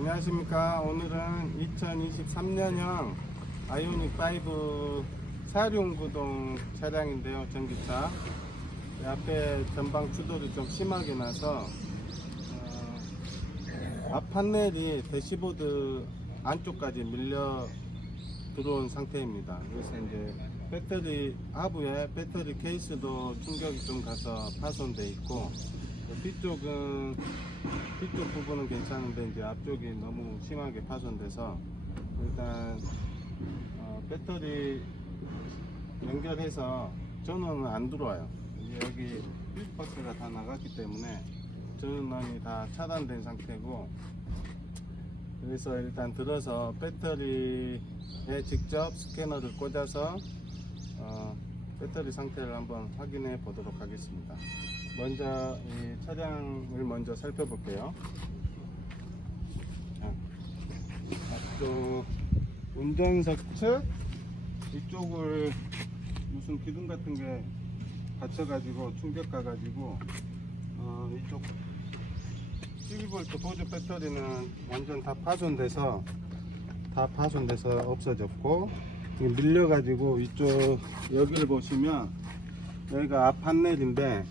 안녕하십니까. 오늘은 2023년형 아이오닉 5 4륜구동 차량인데요. 전기차. 앞에 전방 추돌이 좀 심하게 나서 앞 판넬이 대시보드 안쪽까지 밀려 들어온 상태입니다. 그래서 이제 배터리 하부에 배터리 케이스도 충격이 좀 가서 파손돼 있고, 뒤쪽 부분은 괜찮은데 이제 앞쪽이 너무 심하게 파손돼서 일단 배터리 연결해서 전원은 안 들어와요. 여기 퓨즈박스가 다 나갔기 때문에 전원이 다 차단된 상태고, 그래서 일단 들어서 배터리에 직접 스캐너를 꽂아서 배터리 상태를 한번 확인해 보도록 하겠습니다. 먼저 이 차량을 먼저 살펴볼게요. 앞쪽 운전석 측 이쪽을 무슨 기둥 같은 게 닫혀가지고 충격 가가지고 이쪽 12V 보조 배터리는 완전 다 파손돼서 없어졌고, 밀려가지고 이쪽 여기를 보시면 여기가 앞 판넬인데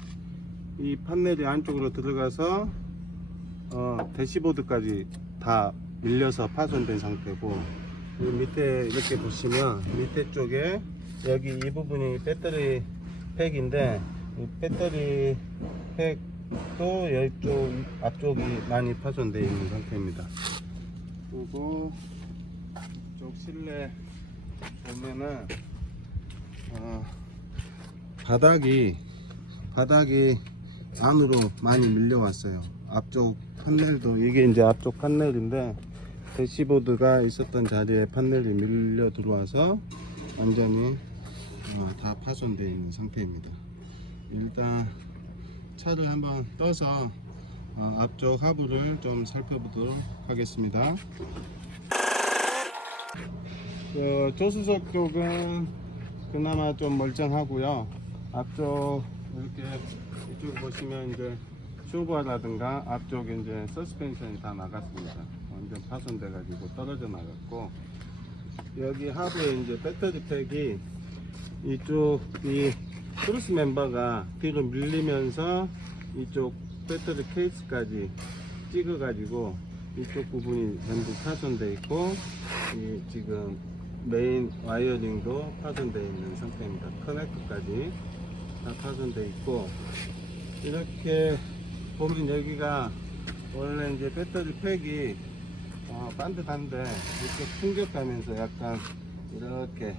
이 판넬이 안쪽으로 들어가서 대시보드까지 다 밀려서 파손된 상태고, 이 밑에 이렇게 보시면 밑에 쪽에 여기 이 부분이 배터리 팩인데 이 배터리 팩도 이쪽 앞쪽이 많이 파손되어 있는 상태입니다. 그리고 이쪽 실내 보면은 바닥이 안으로 많이 밀려왔어요. 앞쪽 판넬도 이게 이제 앞쪽 판넬인데 대시보드가 있었던 자리에 판넬이 밀려 들어와서 완전히 다 파손되어 있는 상태입니다. 일단 차를 한번 떠서 앞쪽 하부를 좀 살펴보도록 하겠습니다. 조수석 쪽은 그나마 좀 멀쩡하고요. 앞쪽 이렇게 이쪽 보시면 이제 슈버라든가 앞쪽에 이제 서스펜션이 다 나갔습니다. 완전 파손돼 가지고 떨어져 나갔고, 여기 하부에 이제 배터리 팩이 이쪽 이 크루스 멤버가 뒤로 밀리면서 이쪽 배터리 케이스까지 찍어 가지고 이쪽 부분이 전부 파손돼 있고, 이 지금 메인 와이어링도 파손되어 있는 상태입니다. 커넥터까지 다 파손되어 있고, 이렇게 보면 여기가 원래 이제 배터리 팩이 반듯한데 이렇게 충격하면서 약간 이렇게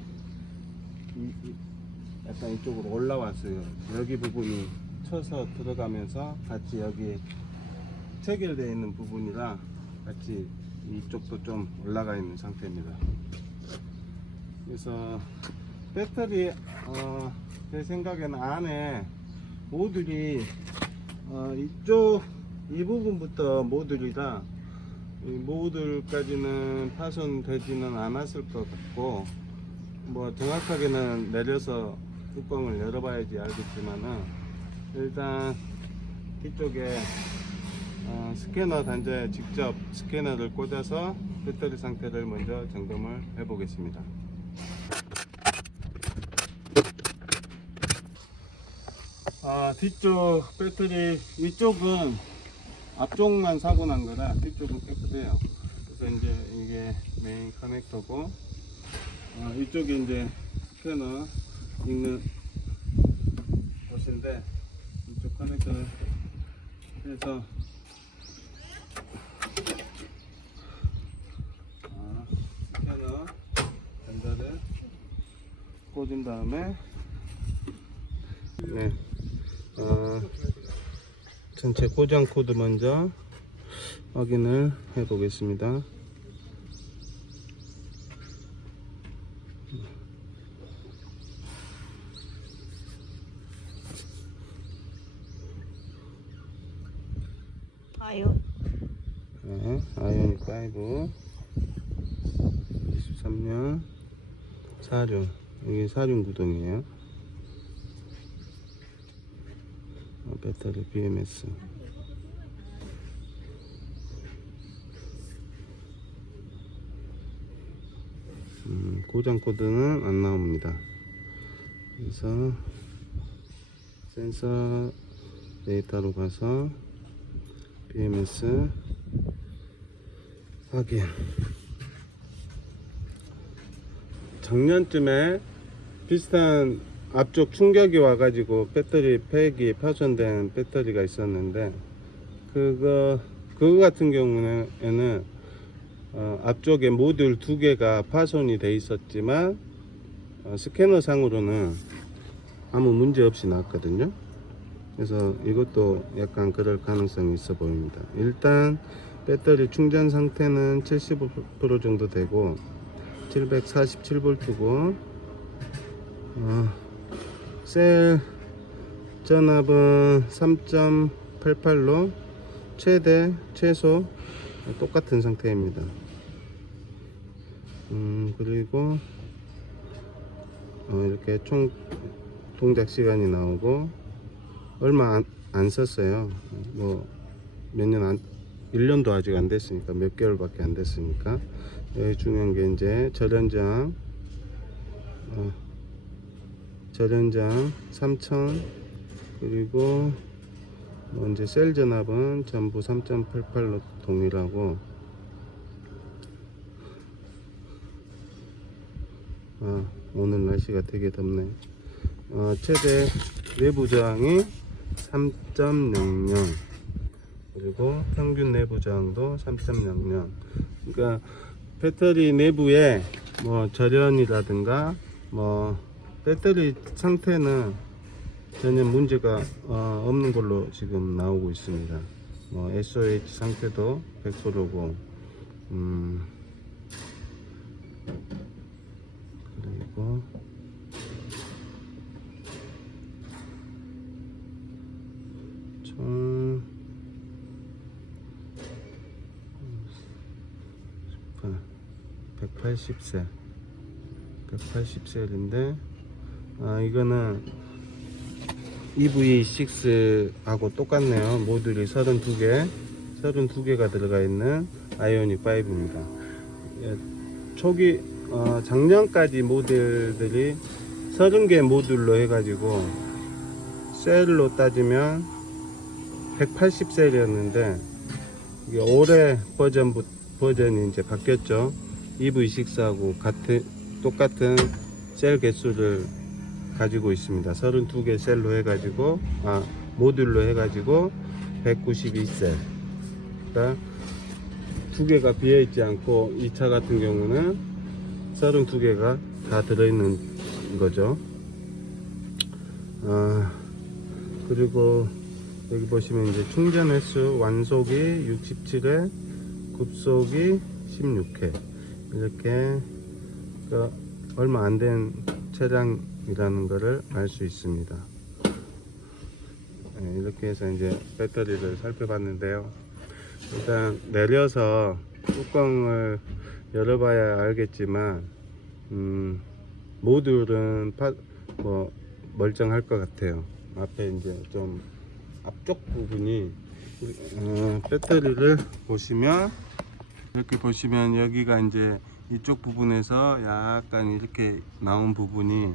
약간 이쪽으로 올라왔어요. 여기 부분이 쳐서 들어가면서 같이 여기 체결되어 있는 부분이라 같이 이쪽도 좀 올라가 있는 상태입니다. 그래서 배터리 제 생각에는 안에 모듈이 이쪽 이 부분부터 모듈이라 이 모듈까지는 파손되지는 않았을 것 같고, 뭐 정확하게는 내려서 뚜껑을 열어봐야지 알겠지만은 일단 뒤쪽에 스캐너 단자에 직접 스캐너를 꽂아서 배터리 상태를 먼저 점검을 해 보겠습니다. 뒤쪽 배터리 위쪽은 앞쪽만 사고 난 거라 뒤쪽은 깨끗해요. 그래서 이제 이게 메인 커넥터고, 이쪽에 이제 스캐너 있는 곳인데 이쪽 커넥터를 해서 스캐너 단자를 꽂은 다음에 전체 고장 코드 먼저 확인을 해 보겠습니다. 아이오닉 5 23년 4륜, 여기 4륜 구동이에요. 배터리 BMS 고장 코드는 안 나옵니다. 그래서 센서 데이터로 가서 BMS 확인. 작년쯤에 비슷한 앞쪽 충격이 와가지고 배터리 팩이 파손된 배터리가 있었는데 그거 같은 경우에는 앞쪽에 모듈 2개가 파손이 돼 있었지만 스캐너 상으로는 아무 문제 없이 나왔거든요. 그래서 이것도 약간 그럴 가능성이 있어 보입니다. 일단 배터리 충전 상태는 75% 정도 되고 747V고 셀 전압은 3.88로 최소 똑같은 상태입니다. 그리고 이렇게 총 동작 시간이 나오고 얼마 안 썼어요. 뭐 몇 년 1년도 아직 안 됐으니까, 몇 개월밖에 안 됐으니까. 여기 중요한 게 이제 절연장 3000, 그리고 이제 셀 전압은 전부 3.88로 동일하고, 오늘 날씨가 되게 덥네. 최대 내부 저항이 3.00, 그리고 평균 내부 저항도 3.00. 그러니까 배터리 내부에 뭐 절연이라든가 뭐 배터리 상태는 전혀 문제가 없는 걸로 지금 나오고 있습니다. 뭐 SOH 상태도 100%고, 그리고 총 180셀인데 이거는 EV6하고 똑같네요. 모듈이 32개가 들어가 있는 아이오닉 5입니다. 초기 작년까지 모델들이 30개 모듈로 해가지고 셀로 따지면 180셀이었는데 이게 올해 버전이 이제 바뀌었죠. EV6하고 똑같은 셀 개수를 가지고 있습니다. 32개 셀로 해가지고 모듈로 해가지고 192셀. 그러니까 2개가 비어있지 않고 이 차 같은 경우는 32개가 다 들어있는 거죠. 그리고 여기 보시면 이제 충전 횟수 완속이 67회, 급속이 16회. 이렇게 얼마 안 된 차량이라는 것을 알 수 있습니다. 이렇게 해서 이제 배터리를 살펴봤는데요. 일단 내려서 뚜껑을 열어봐야 알겠지만 모듈은 멀쩡할 것 같아요. 앞에 이제 좀 앞쪽 부분이 배터리를 보시면 이렇게 보시면 여기가 이제 이쪽 부분에서 약간 이렇게 나온 부분이,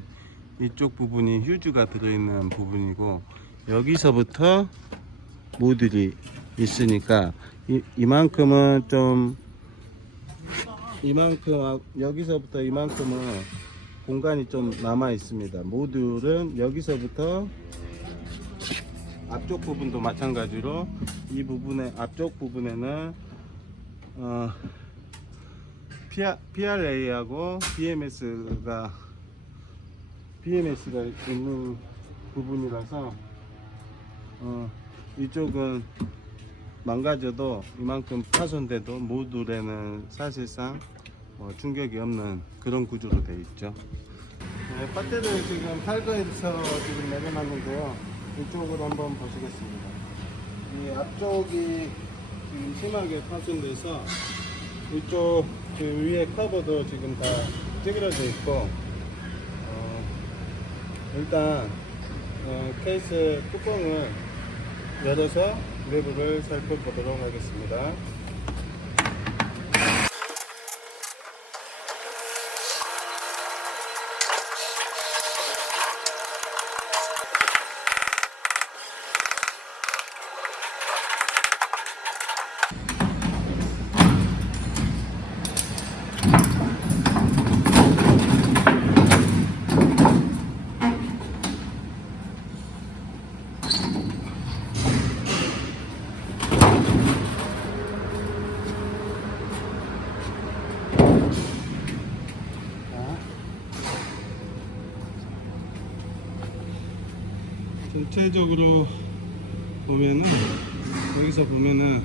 이쪽 부분이 휴즈가 들어있는 부분이고, 여기서부터 모듈이 있으니까 이만큼은 좀 여기서부터 이만큼은 공간이 좀 남아 있습니다. 모듈은 여기서부터 앞쪽 부분도 마찬가지로 이 부분의 앞쪽 부분에는 PRA하고 BMS가 있는 부분이라서 이쪽은 망가져도 이만큼 파손돼도 모듈에는 사실상 충격이 없는 그런 구조로 되어 있죠. 배터리를 지금 탈거해서 지금 내려놨는데요. 이쪽으로 한번 보시겠습니다. 이 앞쪽이 지금 심하게 파손돼서 이쪽 그 위에 커버도 지금 다 찌그러져 있고, 일단 케이스 뚜껑을 열어서 내부를 살펴보도록 하겠습니다. 전체적으로 보면은, 여기서 보면은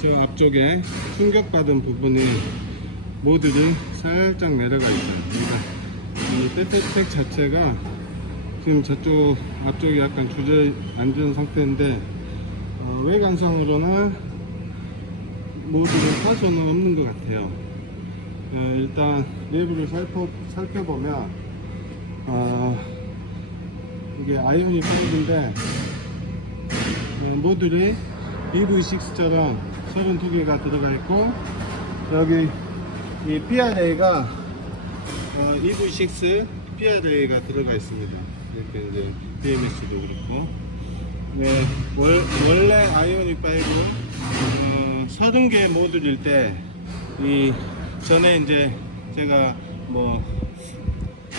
저 앞쪽에 충격받은 부분이 모듈이 살짝 내려가 있어요. 그러니까 이 백팩 자체가 지금 저쪽 앞쪽이 약간 주저앉은 상태인데, 외관상으로는 모듈에 파손은 없는 것 같아요. 일단 내부를 살펴보면 이게 아이오닉 5인데 모듈이 EV6처럼 32개가 들어가 있고, 여기 이 PRA가 EV6 PRA가 들어가 있습니다. 이렇게 이제 BMS도 그렇고, 네, 원래 아이오닉 5 30개 모듈일 때, 이 전에 이제 제가 뭐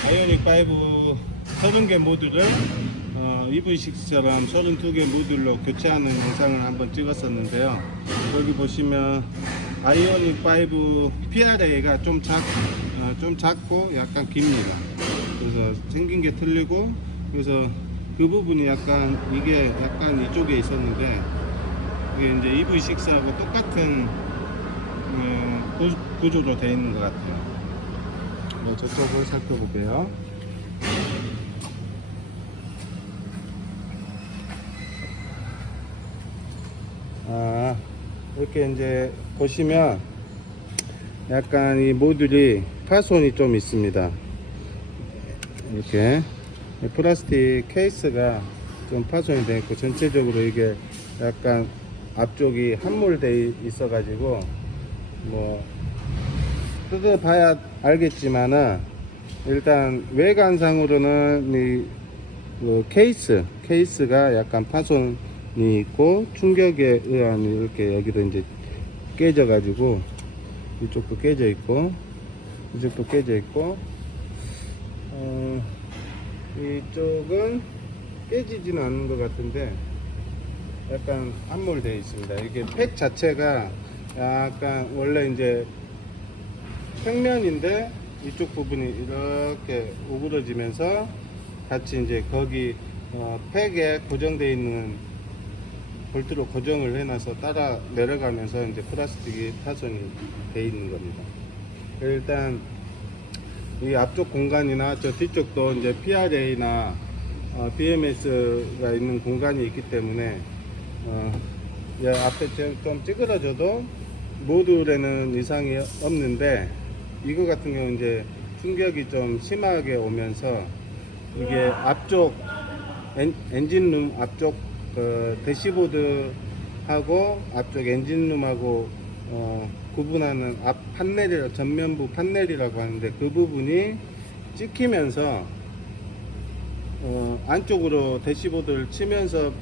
아이오닉 5 30개 모듈을 EV6처럼 32개 모듈로 교체하는 영상을 한번 찍었었는데요. 여기 보시면 아이오닉 5 PRA가 좀 작고 약간 깁니다. 그래서 생긴 게 틀리고, 그래서 그 부분이 이게 약간 이쪽에 있었는데, 이게 이제 EV6하고 똑같은 구조로 되어 있는 것 같아요. 네, 저쪽을 살펴볼게요. 이렇게 이제 보시면 약간 이 모듈이 파손이 좀 있습니다. 이렇게 플라스틱 케이스가 좀 파손이 되어 있고, 전체적으로 이게 약간 앞쪽이 함몰되어 있어 가지고, 뭐 뜯어봐야 알겠지만은, 일단 외관상으로는 이 케이스가 약간 파손이 있고, 충격에 의한 이렇게 여기도 이제 깨져 가지고, 이쪽도 깨져 있고 이쪽도 깨져 있고, 이쪽은 깨지지는 않는 것 같은데 약간 함몰되어 있습니다. 이게 팩 자체가 약간 원래 이제 평면인데, 이쪽 부분이 이렇게 오그러지면서 같이 이제 거기 팩에 고정되어 있는 볼트로 고정을 해놔서 따라 내려가면서 이제 플라스틱이 파손이 되어 있는 겁니다. 일단 이 앞쪽 공간이나 저 뒤쪽도 이제 PRA나 BMS가 있는 공간이 있기 때문에 앞에 좀 찌그러져도 모듈에는 이상이 없는데, 이거 같은 경우 이제 충격이 좀 심하게 오면서 이게 앞쪽 엔진룸 앞쪽 대시보드하고 앞쪽 엔진룸하고 구분하는 앞 판넬이, 전면부 판넬이라고 하는데, 그 부분이 찍히면서 안쪽으로 대시보드를 치면서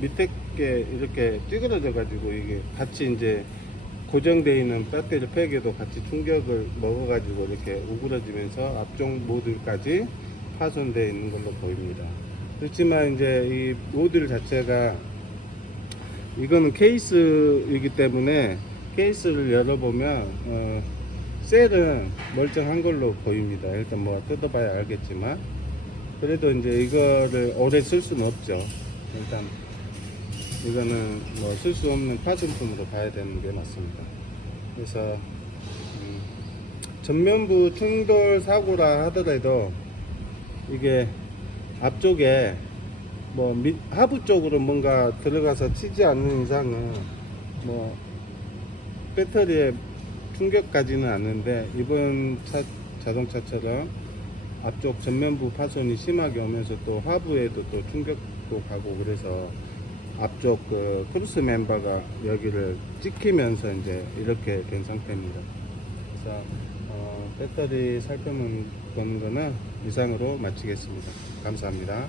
밑에 게 이렇게 찌그러져 가지고, 이게 같이 이제 고정되어 있는 배터리 팩에도 같이 충격을 먹어 가지고 이렇게 우그러지면서 앞쪽 모듈까지 파손되어 있는 걸로 보입니다. 그렇지만 이제 이 모듈 자체가, 이거는 케이스이기 때문에 케이스를 열어보면 셀은 멀쩡한 걸로 보입니다. 일단 뭐 뜯어봐야 알겠지만, 그래도 이제 이거를 오래 쓸 수는 없죠. 일단 이거는 뭐 쓸 수 없는 파손품으로 봐야 되는 게 맞습니다. 그래서 전면부 충돌 사고라 하더라도, 이게 앞쪽에 뭐 하부 쪽으로 뭔가 들어가서 치지 않는 이상은 뭐 배터리에 충격까지는 않는데, 이번 자동차처럼 앞쪽 전면부 파손이 심하게 오면서 또 하부에도 또 충격도 가고, 그래서 앞쪽 그 크루스 멤버가 여기를 찍히면서 이제 이렇게 된 상태입니다. 그래서 배터리 살펴보는 거는 이상으로 마치겠습니다. 감사합니다.